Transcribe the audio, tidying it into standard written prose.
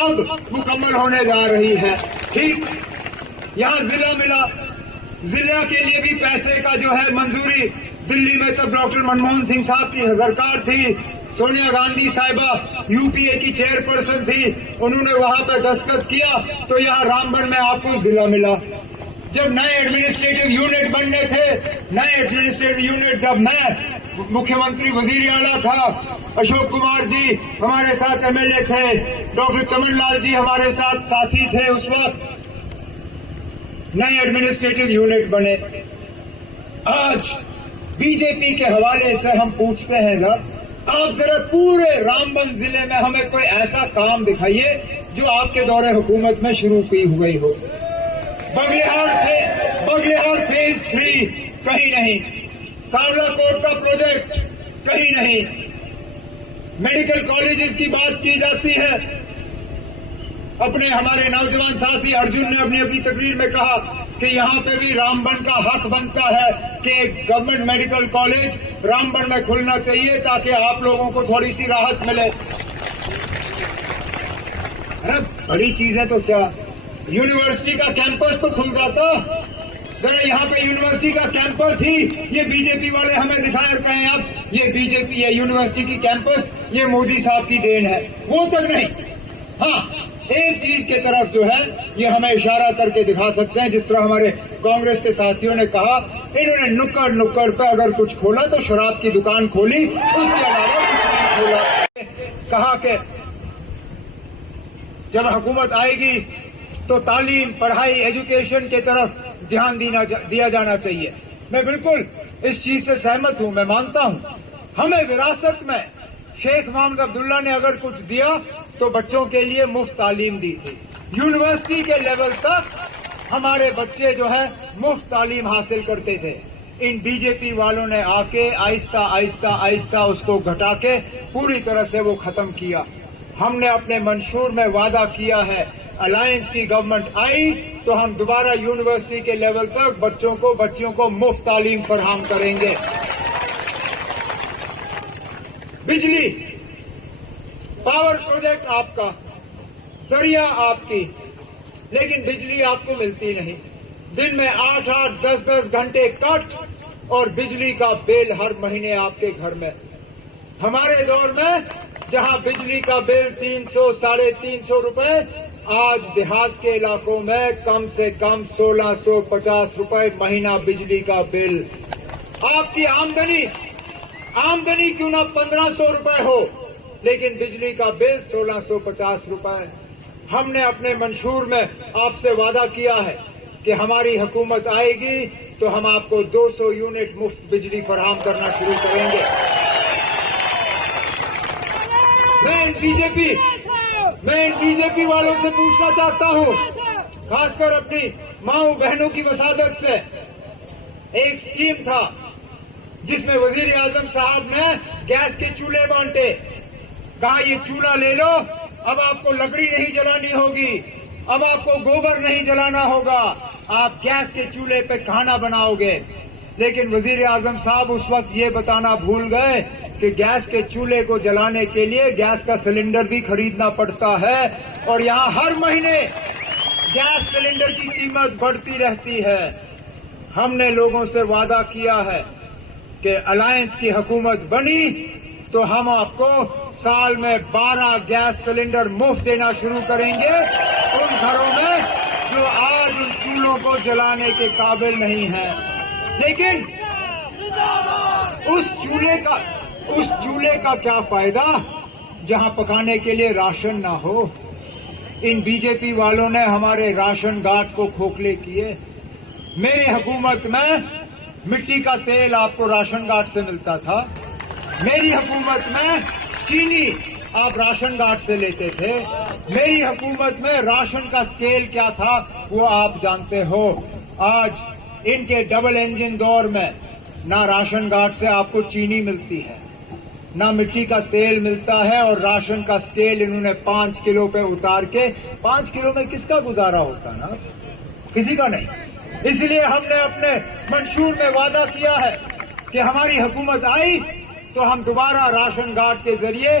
اب مکمل ہونے جا رہی ہے. ٹھیک یہاں ضلع ملا, ضلع کے لیے بھی پیسے کا جو ہے منظوری. دلی میں تو ڈاکٹر منموہن سنگھ صاحب کی سرکار تھی, سونیا گاندھی صاحبہ یو پی اے کی چیئرپرسن تھی, انہوں نے وہاں پہ دستخط کیا تو یہاں رام بن میں آپ کو ضلع ملا. جب نئے ایڈمنسٹریٹو یونٹ بننے تھے, نئے ایڈمنسٹریٹو یونٹ جب میں مکھیہ منتری وزیر اعلیٰ تھا, اشوک کمار جی ہمارے ساتھ ایم ایل اے تھے, ڈاکٹر چمن لال جی ہمارے ساتھ ساتھی تھے, اس وقت نئے ایڈمنسٹریٹو یونٹ بنے. آج بی جے پی کے حوالے سے ہم پوچھتے ہیں نا, آپ ذرا پورے رام بن ضلع میں ہمیں کوئی ایسا کام دکھائیے جو آپ کے دور حکومت میں شروع کی ہوئی ہو. بگلیہار فیز 3 کہیں نہیں, ساولا کوٹ کا پروجیکٹ کہیں نہیں, میڈیکل کالجز کی بات کی جاتی ہے. اپنے ہمارے نوجوان ساتھی ارجن نے اپنی تقریر میں کہا کہ یہاں پہ بھی رام بن کا حق بنتا ہے کہ ایک گورنمنٹ میڈیکل کالج رام بن میں کھلنا چاہیے تاکہ آپ لوگوں کو تھوڑی سی راحت ملے. ارے بڑی چیز ہے تو کیا, یونیورسٹی کا کیمپس تو کھل رہا تھا, ذرا یہاں پہ یونیورسٹی کا کیمپس ہی یہ بی جے پی والے ہمیں دکھائے اور کہیں آپ یہ بی جے پی ہے, یونیورسٹی کی کیمپس یہ مودی صاحب کی دین ہے, وہ تک نہیں. ہاں ایک چیز کی طرف جو ہے یہ ہمیں اشارہ کر کے دکھا سکتے ہیں, جس طرح ہمارے کانگریس کے ساتھیوں نے کہا, انہوں نے نکڑ نکڑ پہ اگر کچھ کھولا تو شراب کی دکان کھولی, اس کے علاوہ کچھ نہیں کھولا. کہا کہ جب حکومت آئے گی تو تعلیم, پڑھائی, ایجوکیشن کی طرف دھیان دیا جانا چاہیے. میں بالکل اس چیز سے سہمت ہوں. میں مانتا ہوں ہمیں وراثت میں شیخ محمد عبداللہ نے اگر کچھ دیا تو بچوں کے لیے مفت تعلیم دی تھی. یونیورسٹی کے لیول تک ہمارے بچے جو ہے مفت تعلیم حاصل کرتے تھے. ان بی جے پی والوں نے آ کے آہستہ آہستہ آہستہ اس کو گھٹا کے پوری طرح سے وہ ختم کیا. ہم نے اپنے منشور میں وعدہ کیا ہے, الائنس کی گورنمنٹ آئی تو ہم دوبارہ یونیورسٹی کے لیول تک بچیوں کو مفت تعلیم فراہم کریں گے. بجلی, پاور پروجیکٹ آپ کا, دریا آپ کی, لیکن بجلی آپ کو ملتی نہیں. دن میں 8-8, 10-10 گھنٹے کٹ اور بجلی کا بل ہر مہینے آپ کے گھر میں. ہمارے دور میں جہاں بجلی کا بل 300-350 روپے, آج دیہات کے علاقوں میں کم سے کم 1650 روپے مہینہ بجلی کا بل. آپ کی آمدنی کیوں نہ 1500 روپے ہو, لیکن بجلی کا بل 1650 روپے. ہم نے اپنے منشور میں آپ سے وعدہ کیا ہے کہ ہماری حکومت آئے گی تو ہم آپ کو 200 یونٹ مفت بجلی فراہم کرنا شروع کریں گے. میں ان بی جے پی والوں سے پوچھنا چاہتا ہوں, خاص کر اپنی ماؤں بہنوں کی وسادت سے, ایک اسکیم تھا جس میں وزیر اعظم صاحب نے گیس کے چولہے بانٹے. کہا یہ چولہا لے لو, اب آپ کو لکڑی نہیں جلانی ہوگی, اب آپ کو گوبر نہیں جلانا ہوگا, آپ گیس کے چولہے پہ کھانا بناؤ گے. لیکن وزیر اعظم صاحب اس وقت یہ بتانا بھول گئے کہ گیس کے چولہے کو جلانے کے لیے گیس کا سلنڈر بھی خریدنا پڑتا ہے, اور یہاں ہر مہینے گیس سلنڈر کی قیمت بڑھتی رہتی ہے. ہم نے لوگوں سے وعدہ کیا ہے کہ الائنس کی حکومت بنی تو ہم آپ کو سال میں 12 گیس سلنڈر مفت دینا شروع کریں گے ان گھروں میں جو آج ان چولہوں کو جلانے کے قابل نہیں ہیں. لیکن اس چولہے کا کیا فائدہ جہاں پکانے کے لیے راشن نہ ہو. ان بی جے پی والوں نے ہمارے راشن گارڈ کو کھوکھلے کیے. میری حکومت میں مٹی کا تیل آپ کو راشن گارڈ سے ملتا تھا. میری حکومت میں چینی آپ راشن گارڈ سے لیتے تھے. میری حکومت میں راشن کا سکیل کیا تھا وہ آپ جانتے ہو. آج ان کے ڈبل انجن دور میں نہ راشن گارڈ سے آپ کو چینی ملتی ہے, نہ مٹی کا تیل ملتا ہے, اور راشن کا سکیل انہوں نے 5 کلو پہ اتار کے 5 کلو میں کس کا گزارا ہوتا نا, کسی کا نہیں. اس لیے ہم نے اپنے منشور میں وعدہ کیا ہے کہ ہماری حکومت آئی تو ہم دوبارہ راشن کارڈ کے ذریعے